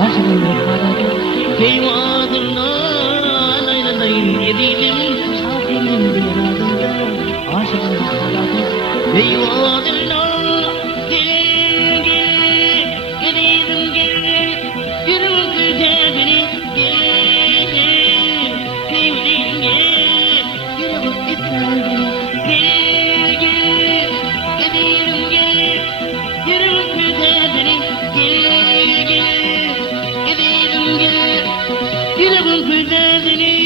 aşkını karadı Beyvadırla laylalayın yediğim Şahimin bir adında aşkını karadı Beyvadırla gelin gel Gelin gel Yürüm güzelini gel Sevdiğin gel Yürüm güzelini gel gel Gelin gel Yürüm güzelini gel gel Gelin gel Yürüm güzelini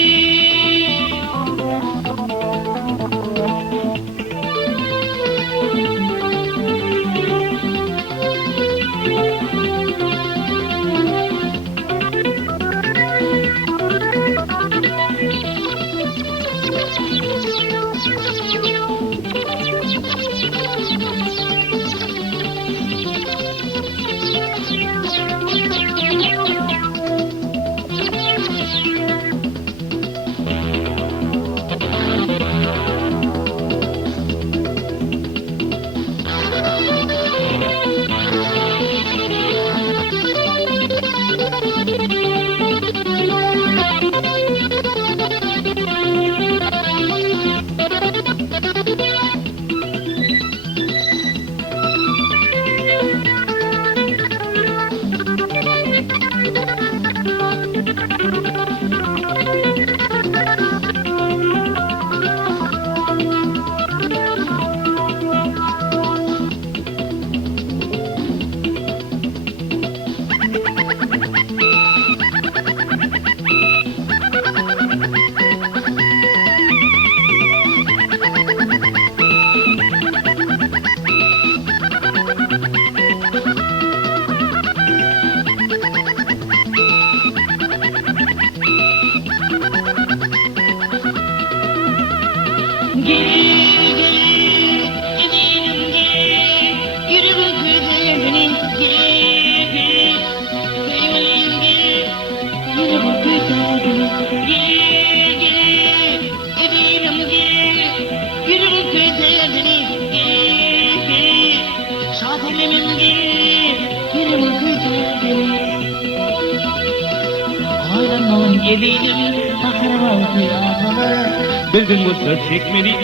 Yedim bakarım kıyafana Bildin bu söz çekmedi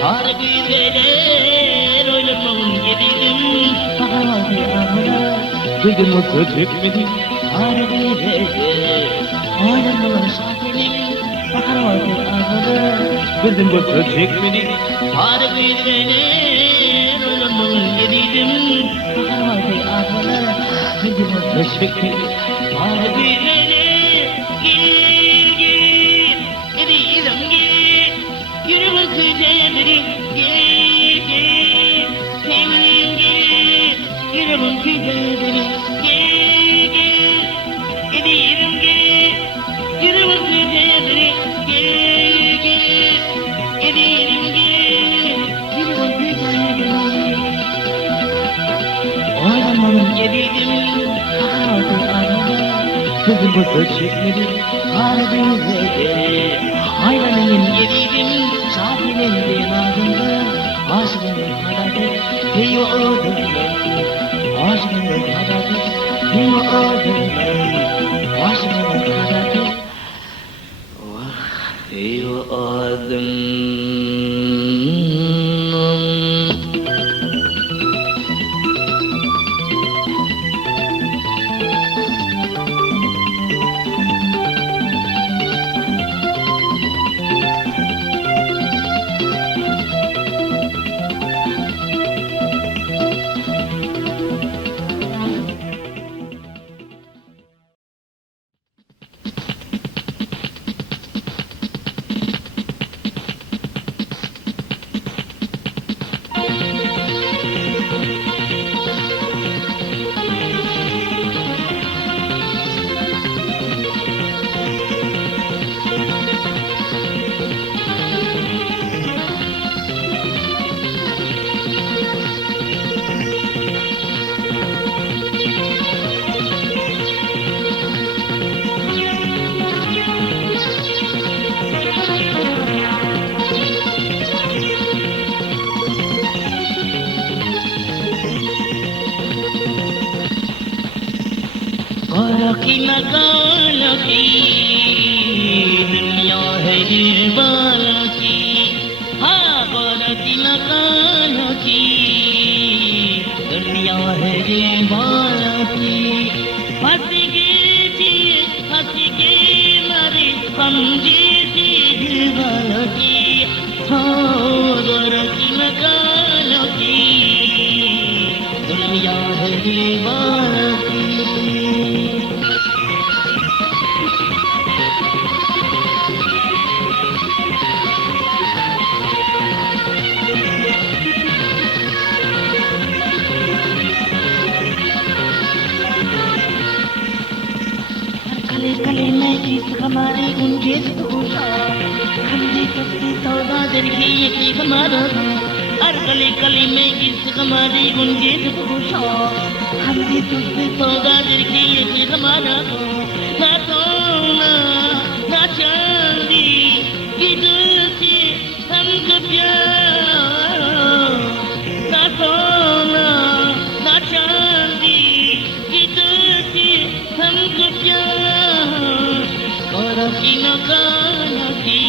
Tarık güzeler Oylanmam yedim bakarım kıyafana Bildin bu söz çekmedi Tarık güzeler Oylanmam şahirim bakarım kıyafana Bildin bu söz çekmedi Tarık güzeler Oylanmam yedim bakarım kıyafana Bildin bu söz çekmedi Tarık güzeler Kızım bu söz çekmedi Harbize Hayvanın yediğim Şahimin bir adında Aşkının kanadı Yiyordum ben Aşkının kanadı Yiyordum ben Aşkının kanadı Vah yiyordum और की मकान की दुनिया है दीवाना की, हाँ और की मकान की दुनिया है दीवाना की। हंस के मरे समझी दीवाना की, हाँ और की मकान की दुनिया है दीवाना की। कले कले में गीत हमारे गुंजे उषा, खंडी कस्ती सौदा दरखी ये हमारा, हर कले कले में गीत हमारे गुंजे उषा, खंडी कस्ती सौदा दरखी ये हमारा। ना सोना ना चांदी की दूसरी हमको प्यार, ना सोना ना चांदी की दूसरी हमको प्यार। और की मकान की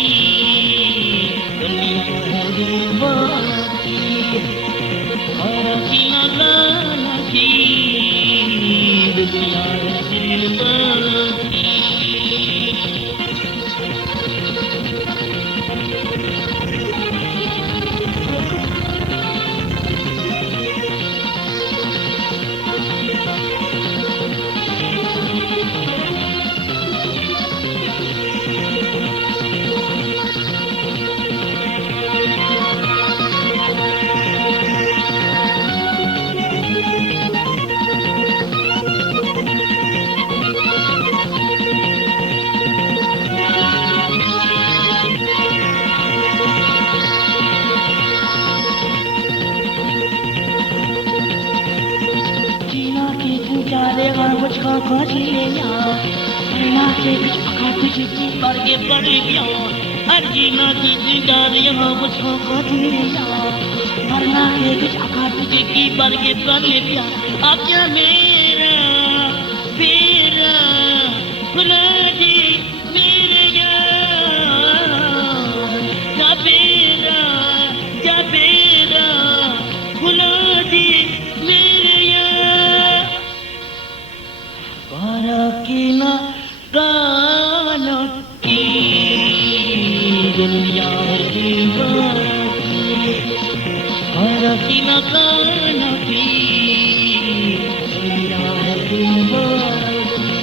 दुनिया है दीवाना की, और की मकान की दुनिया है दीवाना की। मुझको खोजिए ना से कुछ पका कुछ की करके पड़ गया, अर्जीना की जिंदार यहाँ मुझको खोजिए वरना के कुछ पका कुछ की पर के पड़ गया। अब क्या मेरा तेरा खुला जी मेरे यार, जा बेरा खुला जी मेरे यार। की मकान की दुनिया दीवाना की, और की मकान की दुनिया दीवाना की।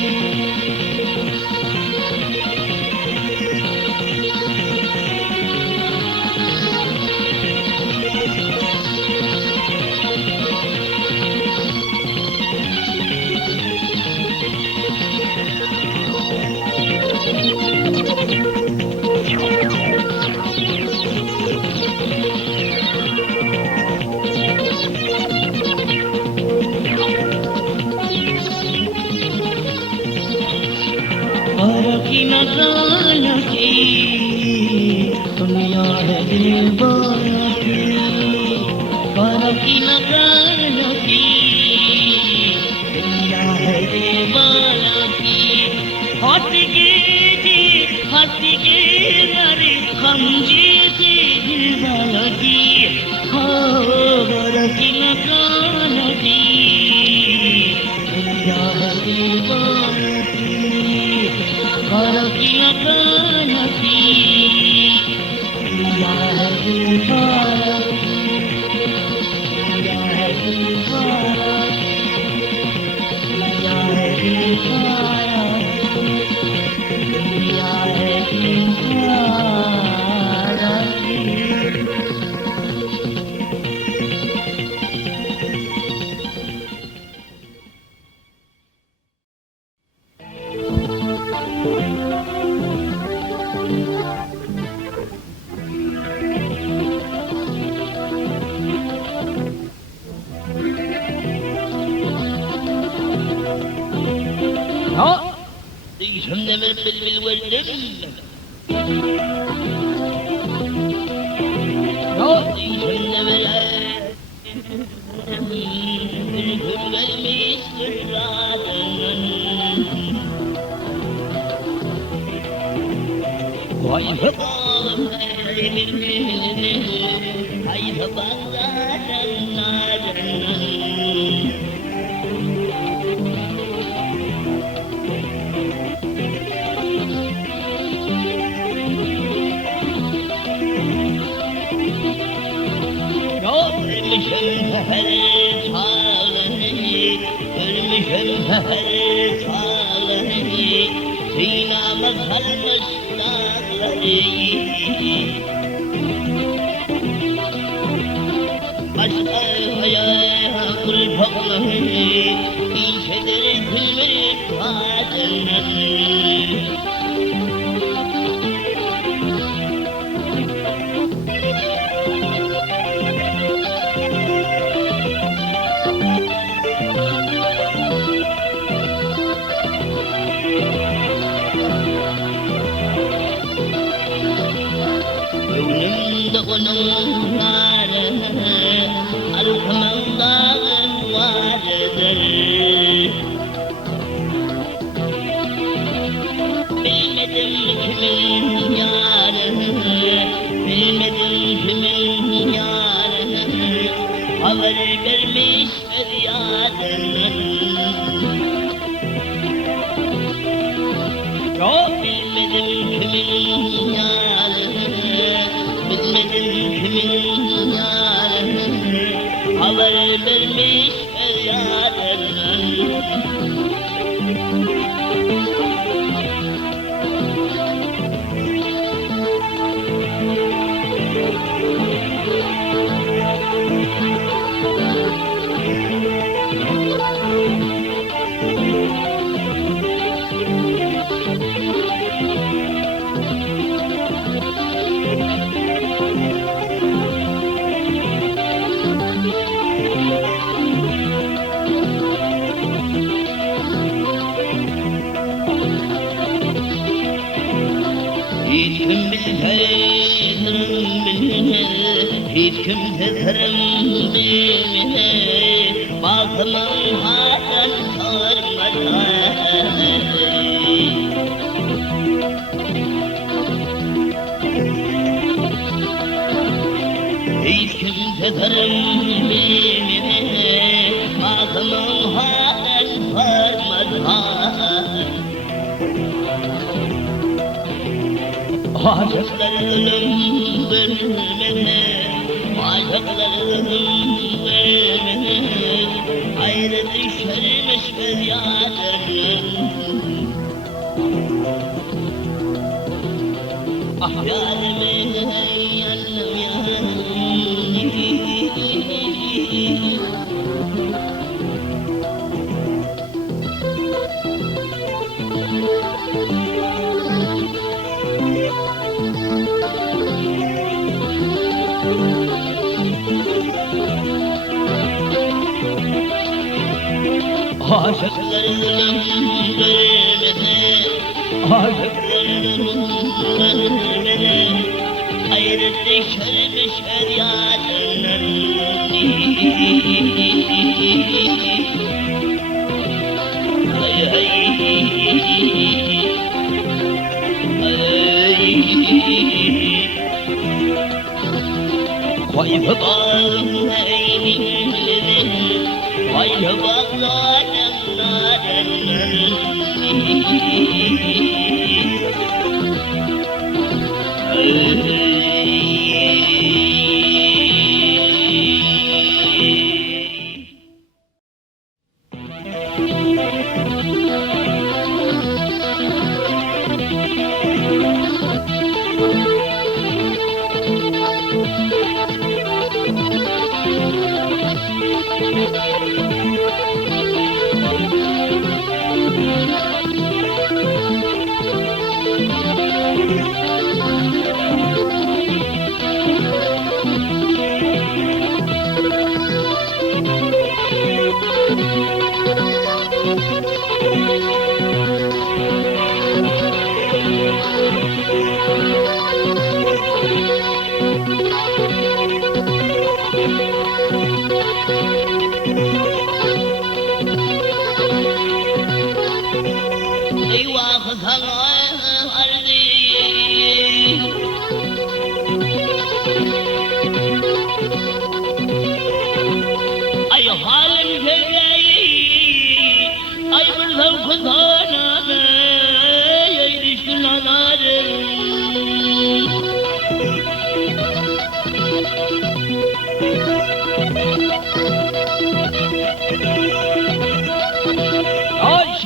की मकान की दुनिया है दीवाना की, और की मकान की दुनिया है दीवाना की। हंस के मरे समझी दीवाना की, और की मकान की दुनिया है दीवाना की, और की मकान की दुनिया है दीवाना की, दुनिया है दीवाना, दुनिया है दीवाना, दुनिया है दीवाना की। النمر بالولد يعطيش النمر بالكل والميس الرادن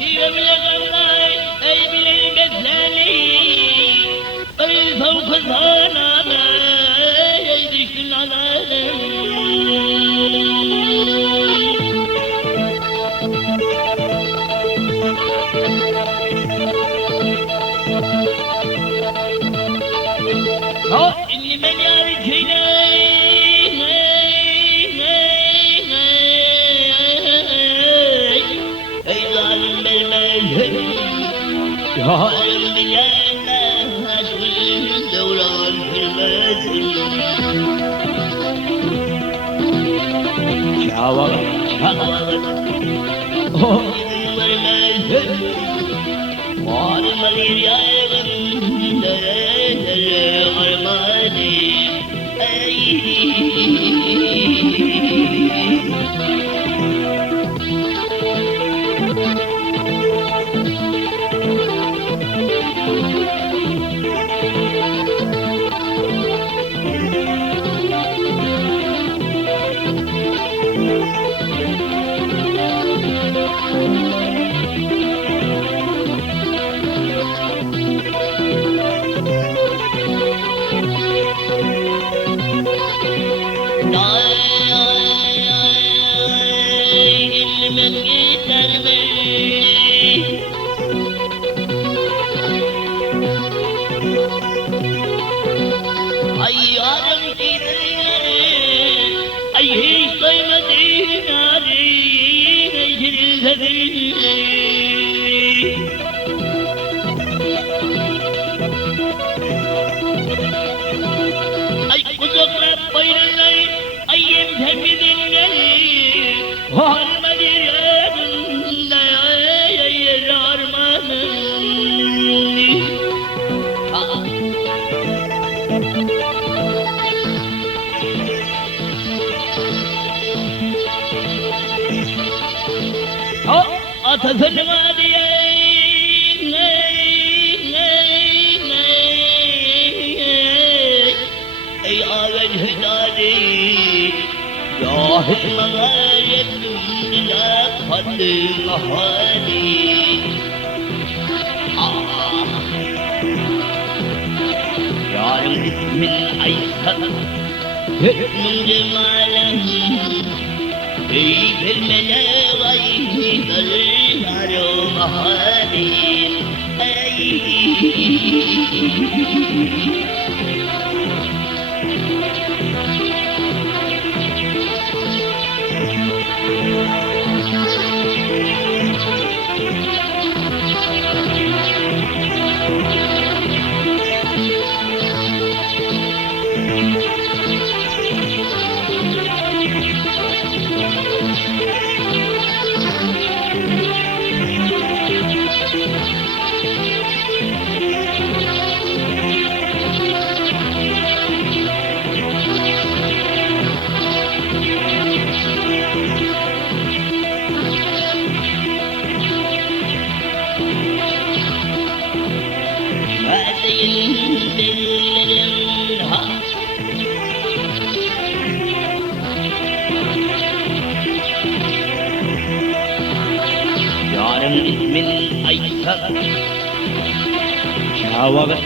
شيء من الغلاي أي من القتلاني أي فوق الظلام يجري في العالم اللي من يرجينا أي ظالم بالمجد ظالم بالناس والدوران في المسجد شاورت والمسجد والمدير يا ابن الأرماني من جماله في الملاوي ظلال مهادي من أيسر شاورت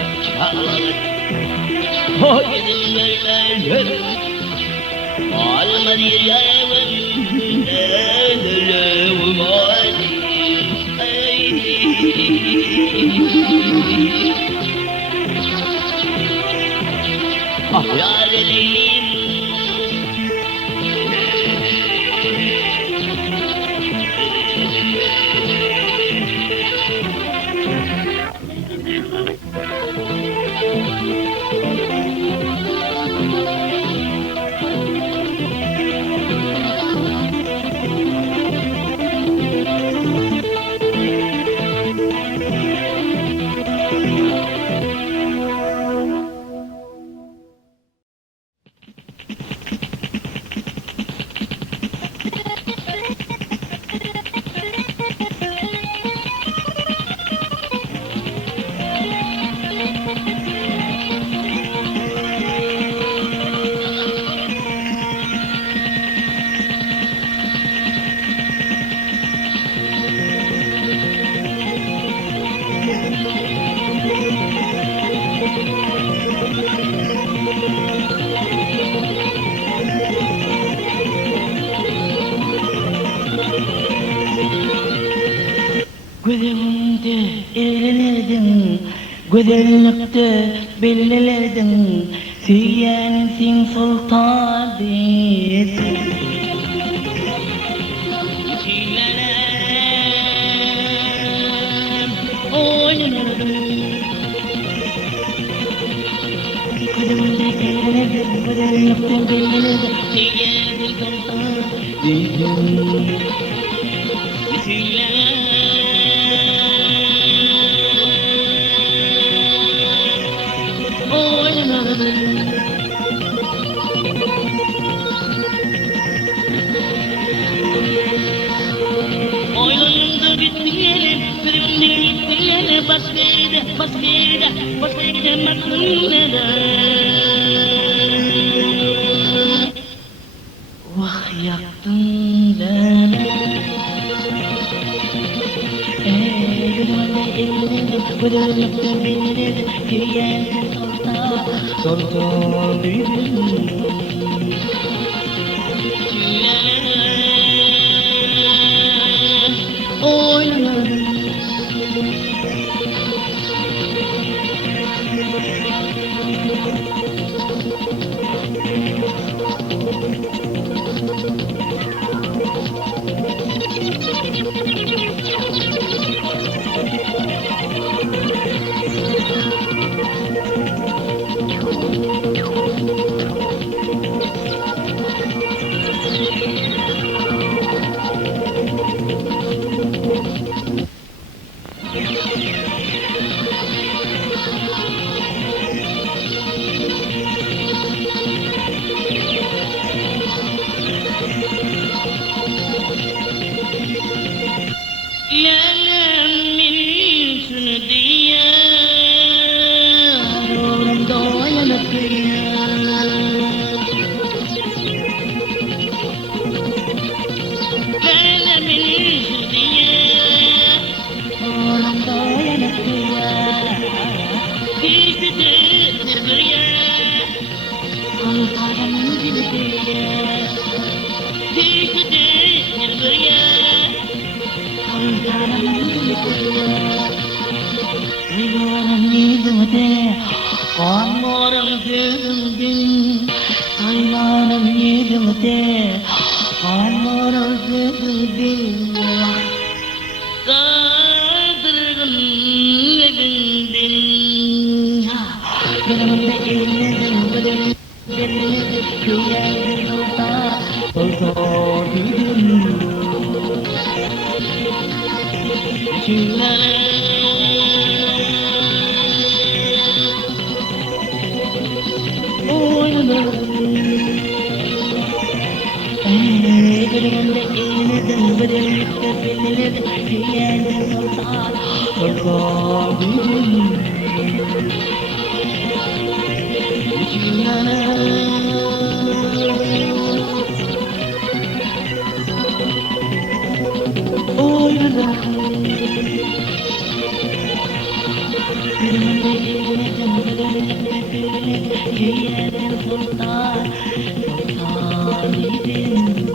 هو يدل المجهل والمدير يا ابن ومالي يا ليلين Şimdi evlenirdim, güzellikte bellilerdim, Süyensin sultan değilsin. Çiğlenem, oynanırım. Güzellikte evlenirdim, güzellikte bellilerdim, Süyensin sultan değilsin. Oyunumda bitmeyelim, filmde gitmeyelim, başka yerde makinede. Vah yaktın beni. Gözümde evlenirdim, güzellikte bellilerdim, Süyensin sultan değilsin. Anlarım sevdim, hayvanım yedim de, anlarım sevdim. Kaldırgın evinden, yanımda evlendim, evlendim, güvendim olsa, dedim. Gözümde eğlenirdim, güzellikte bellilerdim, Süyensin sultan değilsin. Gözümde eğlenirdim, güzellikte bellilerdim, Süyensin sultan değilsin.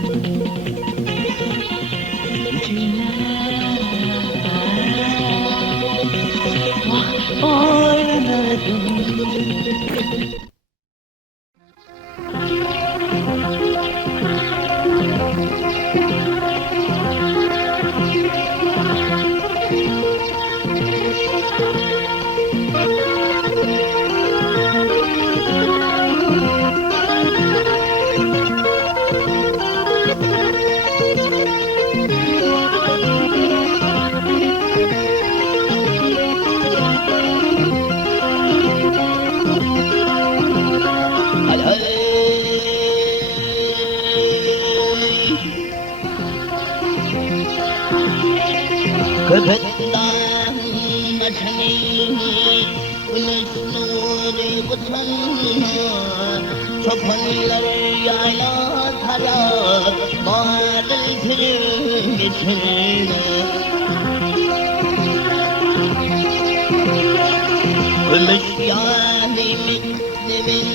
كفتان مشني والسنور يغصنها صفن الريايات هلا بعد الفريق سنة والمشياني مثل من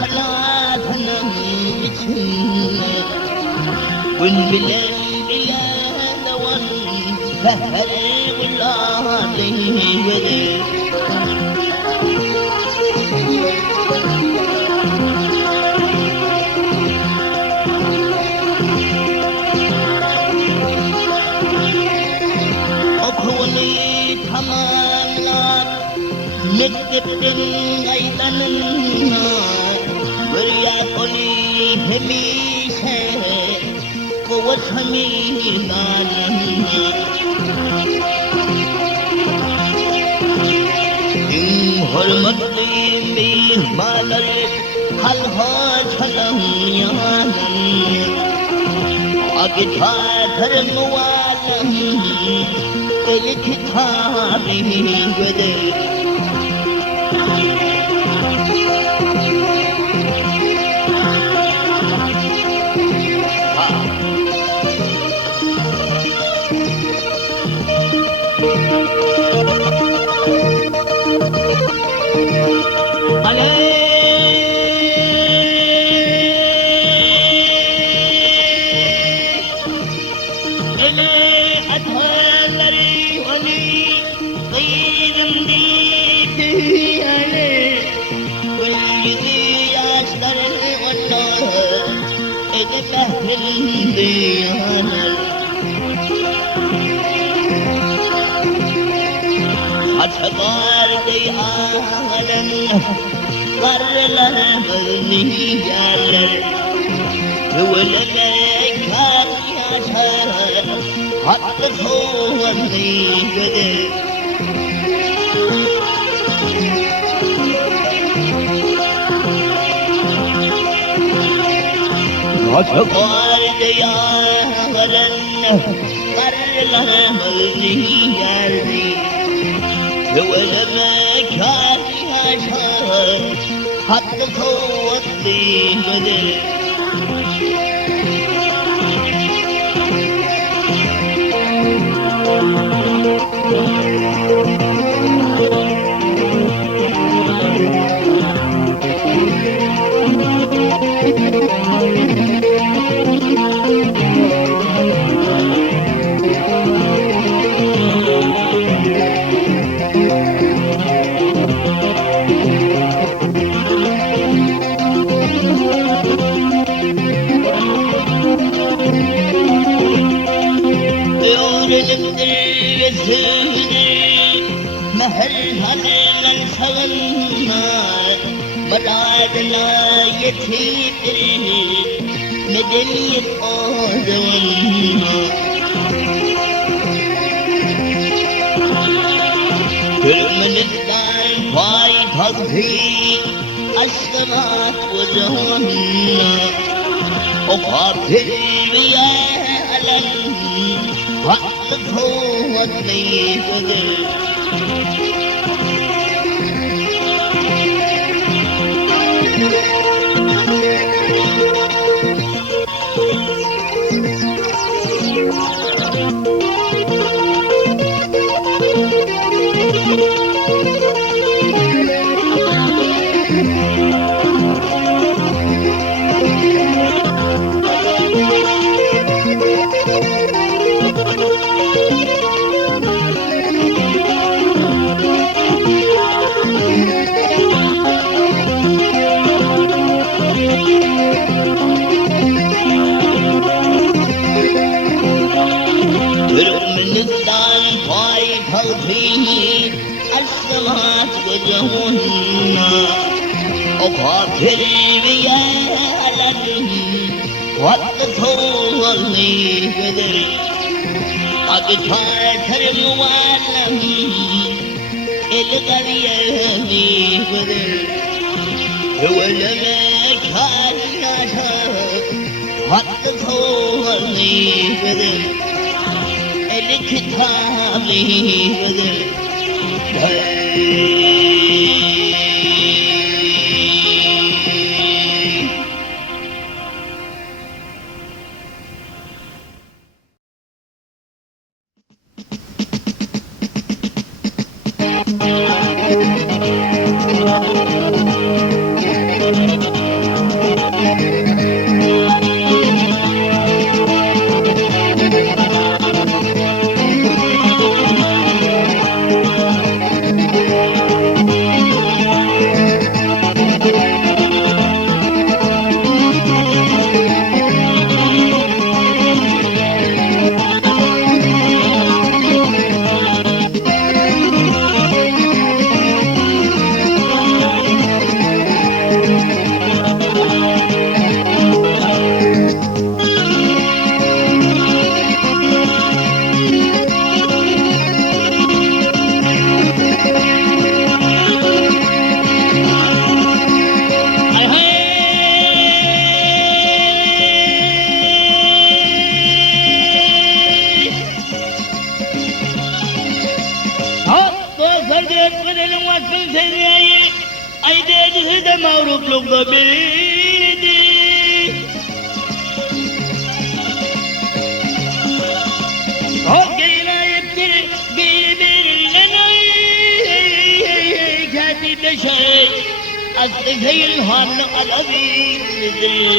خلاتنا بسنة والبلاد فهل والله me with it. أكوني تمامات مكتبتن أيضاً وريا قولي هميشة ووسمي نانا إن هرمتي مالي حلها شلم يانا أجدها ترموالا الكتابي بدي أتبار دي آهلا قرلا مغني جالا ولما كان يشار حتى صوّني قدر أتبار دي آهلا قرلا مغني جالا ولما كان يشار حتى صوّني قدر مهل هذا الفغنى مرادنا يتيبر مدني قادونا كل من الدار باي تغفي السماء وزهنا وقابل بيا ألم وقت هو الطيب السماء وجهنا وقابل بيا ألم والتصور لي قدري أقطعت الموالم الغريب لي قدري ولما كان يشاف والتصور لي قدري الكتاب لي قدري Dostlar diretmenin vasfın seviyayı ayda edisi de mağruplukta biridir. O gelinayiptir birbirinden kendi de şey aslı değil hamle alabilir.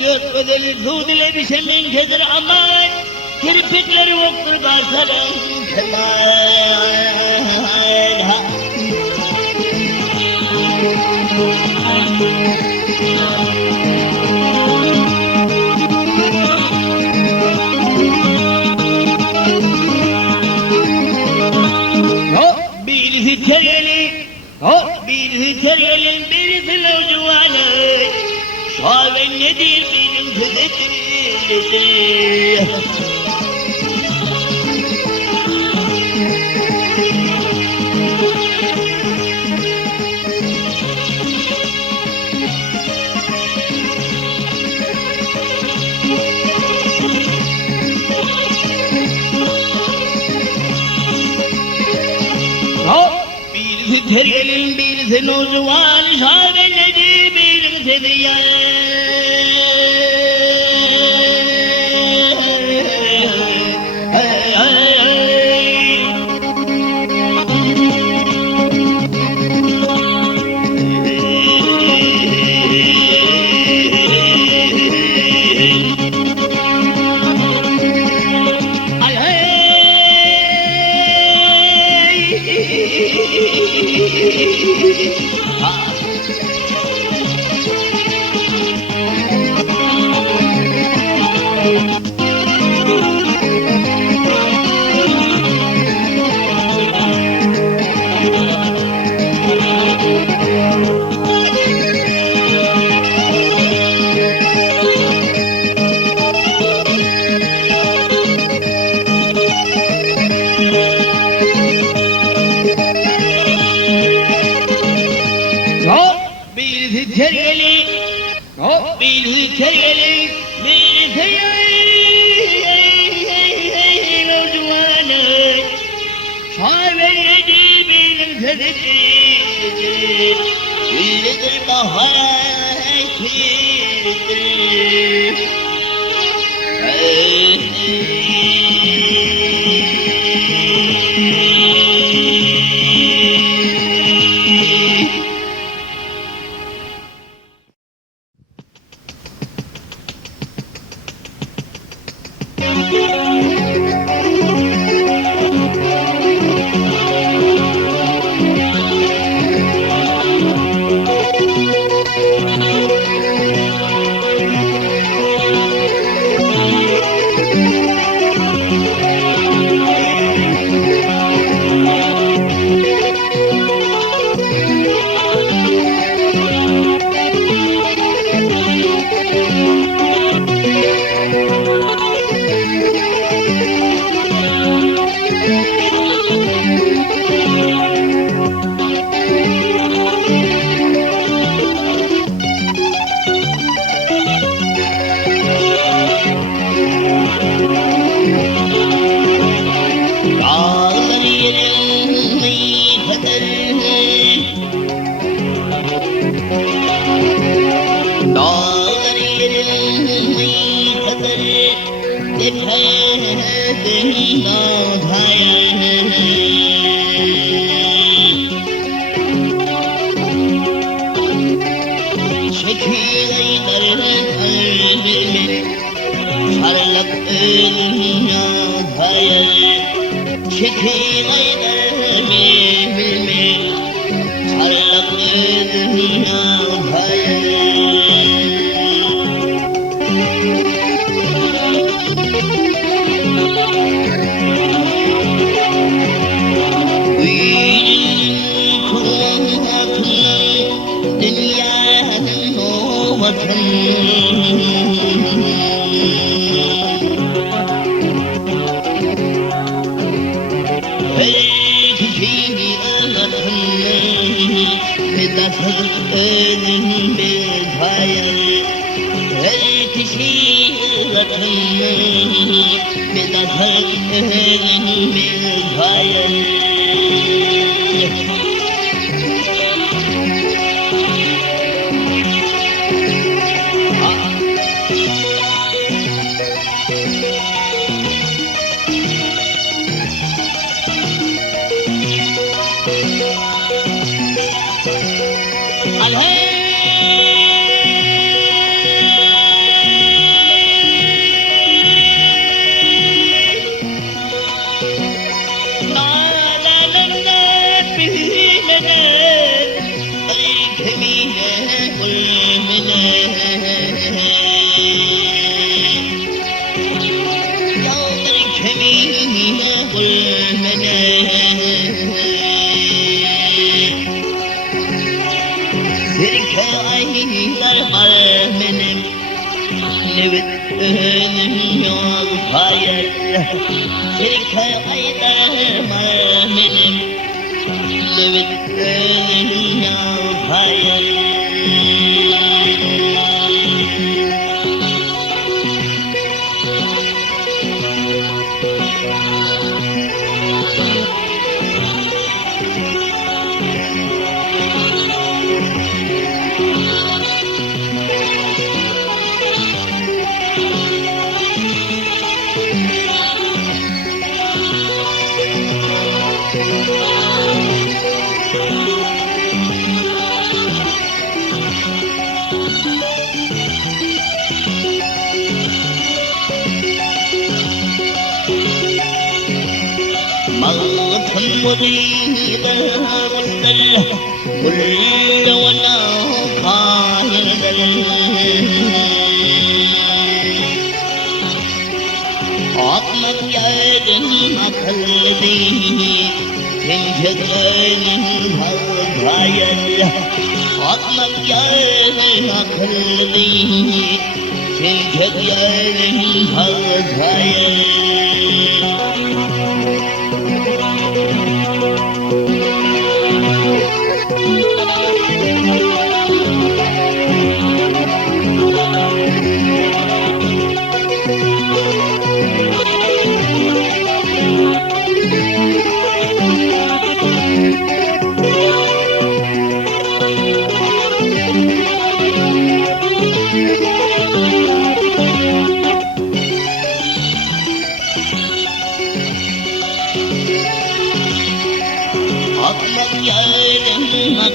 Dört bedeli su dile bir senin kedir aman kirpikleri yoktur kartalın kemal. Birisi çeyeli, birisi çeyelin, birisi levcuvalı. Şaven nedir benim kızıdır? Birisi tergelin, birisi nurcuvan, şaven nedir benim kızıdır? Birisi tergeli, birisi tergeli, birisi yaylı.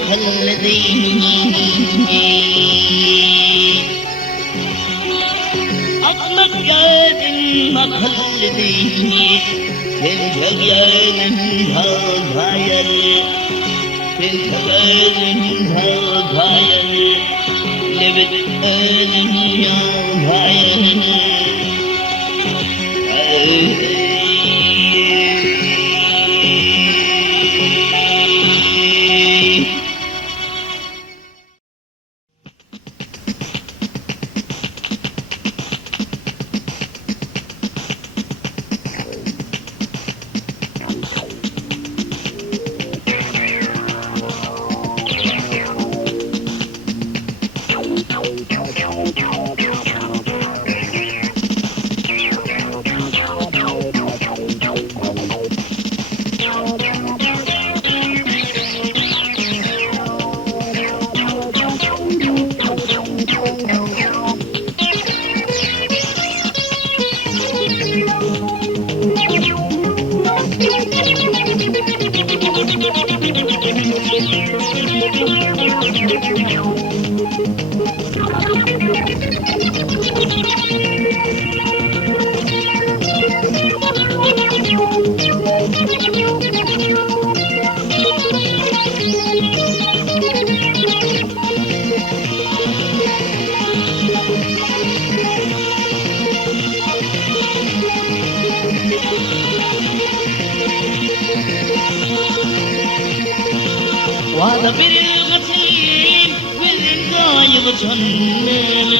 خلديني أطلق جاد ما خلديني تنتج جاد هايل تنتج جاد هايل لبت يا هايل وهذا بالغسيل والقايض جنن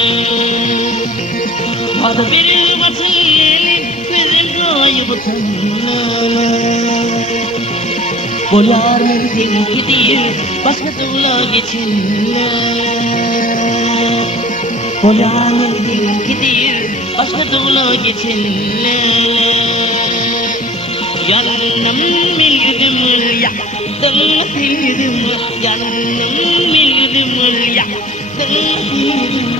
وهذا بالغسيل والقايض جنن بولار من دين كتير بس كتولاقي تنن بولار من دين كتير بس كتولاقي تنن ينم من يدم اليحدم تيدم ينم من يدم اليحدم تيدم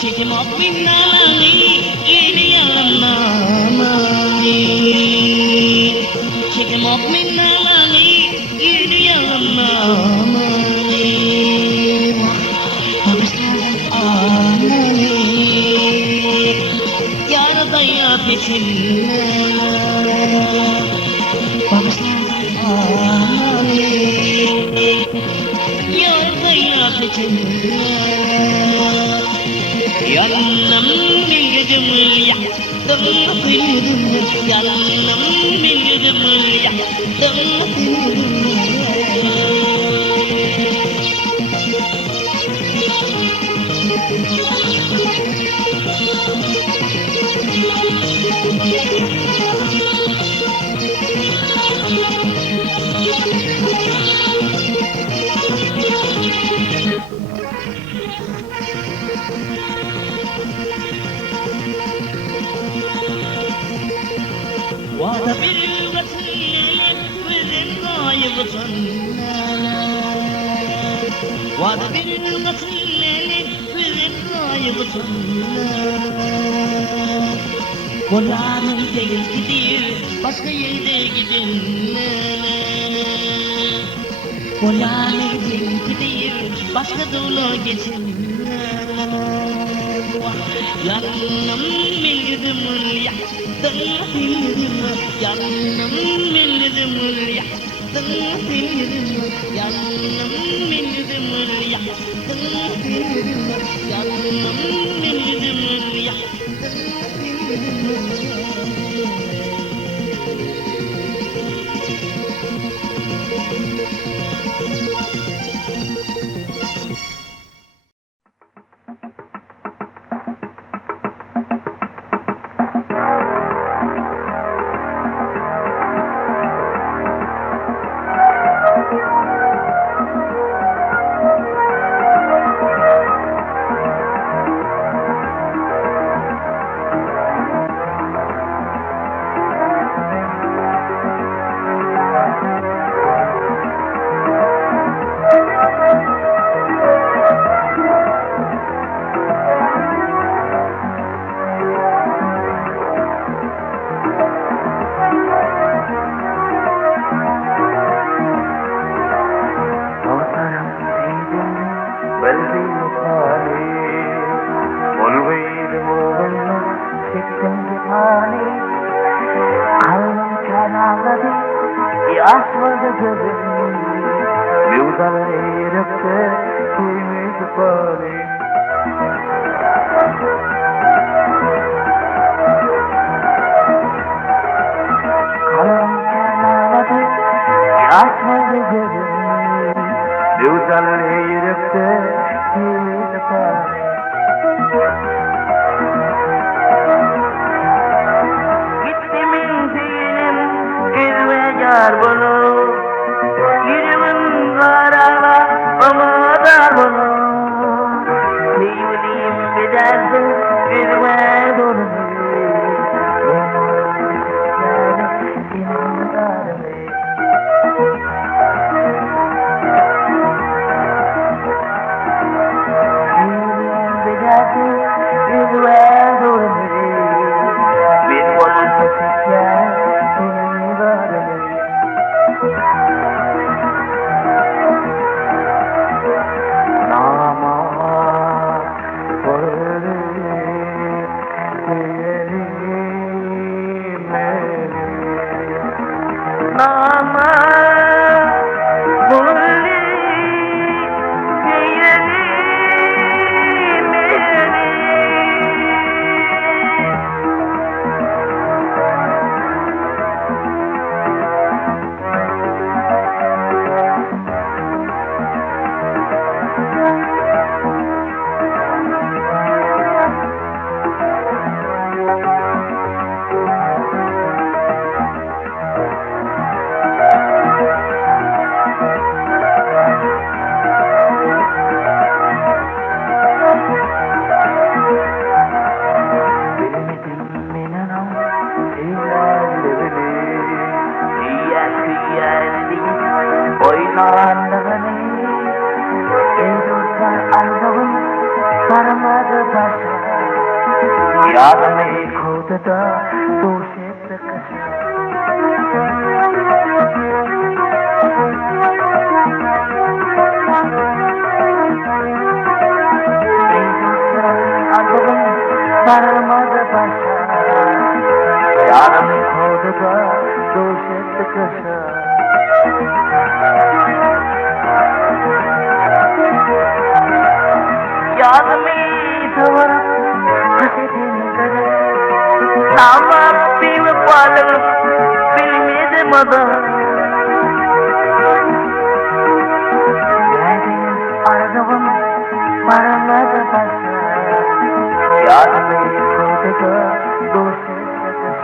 Chicken up me now, kıyafetinle Bağışlanmayı Yar kıyafetinle Yanım bildim yaktım bildim Yanım bildim yaktım bildim Vada bir vesileyle bizim gaybısın Vada bir vesileyle bizim gaybısın Kolanın değil gidiyor başka yerde gidin Kolanın değil gidiyor başka dola geçin Yanım bildim yaktım bildim Yanım bildim yaktım bildim Yanım bildim yaktım bildim Yanım bildim yaktım bildim याद में खोदता तो क्षेत्र परमद भाषा याद में खोदता दोषित कशा याद में धवर हसे दिन करे नामा पीव पालन फिल्मे दे मदर अर्धवम परमद भाषा याद में खोदता दोषित कशा